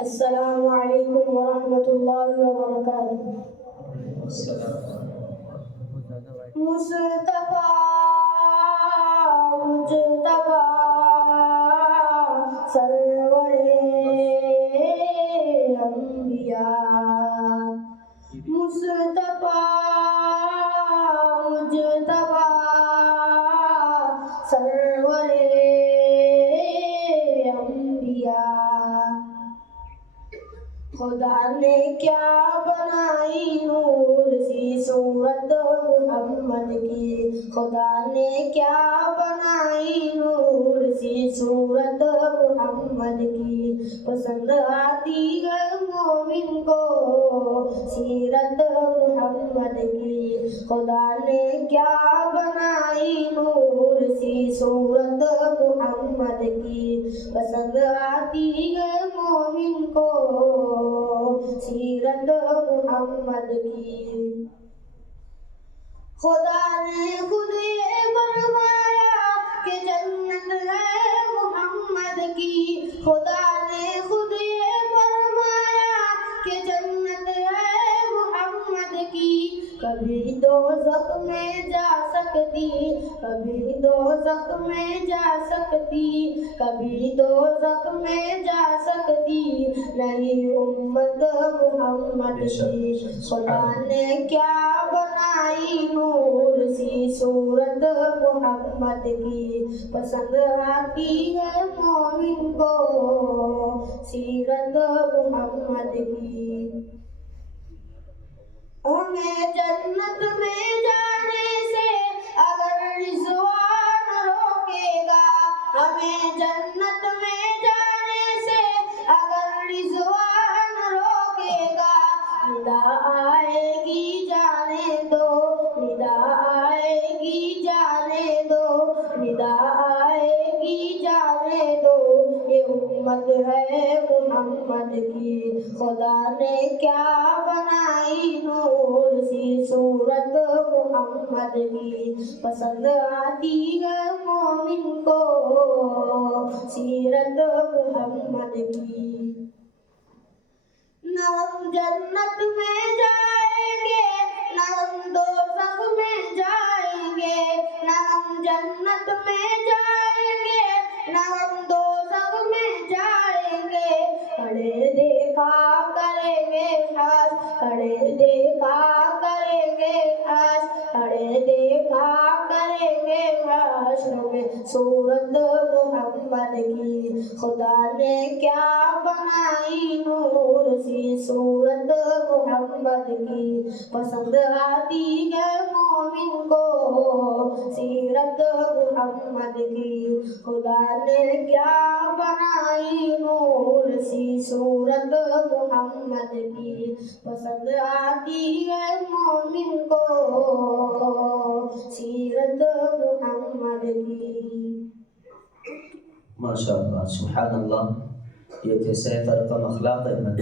السلام علیکم ورحمۃ اللہ وبرکاتہ۔ مصطفیٰ مجتبیٰ سرور انبیاء، مصطفیٰ مجتبیٰ سرور انبیاء۔ خدا نے کیا بنائی نور سی صورت محمد کی، خدا نے کیا بنائی نور سی صورت محمد کی، پسند آتی ہے مومن کو سیرت محمد کی۔ خدا نے کیا بنائی نور سی صورت محمد کی، پسند آتی ہے مومن کو سیرت محمد کی۔ خدا نے خود یہ فرمایا کہ جنت ہے محمد کی، خدا نے خود یہ فرمایا کہ جنت ہے محمد کی۔ کبھی دوزخ میں جا سکتی، کبھی دوزخ میں جا سکتی، کبھی دوزخ میں جا سکتی نہیں امت محمد کی۔ خدا نے کیا بنائی نور سی صورت محمد کی، پسند آتی ہے مومن کو سیرت محمد کی۔ ہمیں جنت میں جانے سے اگر رضوان روکے گا، ہمیں جنت میں جانے سے اگر رضوان روکے گا، ندا آئے گی جانے دو، ندا آئے گی جانے دو، ندا آئے گی جانے دو، یہ امت ہے محمد کی۔ خدا نے کیا بنائی نور سی صورت محمد کی، پسند آتی ہے مومن کو سیرت محمد کی۔ نہ ہم جنت میں جائیں گے نہ ہم دوزخ میں جائیں گے، نہ ہم جنت میں جائیں گے نہ ہم دوزخ میں جائیں گے، کھڑے دیکھا کریں گے حاش، کھڑے دیکھا کریں گے حاش، کھڑے دیکھا کریں گے حشر میں صورت محمد کی۔ خدا نے کیا بنائی نور سی صورت محمد کی، پسند آتی ہے مومن کو سیرت محمد کی۔ خدا نے کیا بنائی نور سی صورت محمد کی، پسند آتی ہے مومن کو سیرت محمد کی۔ ماشاء اللہ، سبحان اللہ۔ یہ تھے سیف ارقم اخلاق احمد۔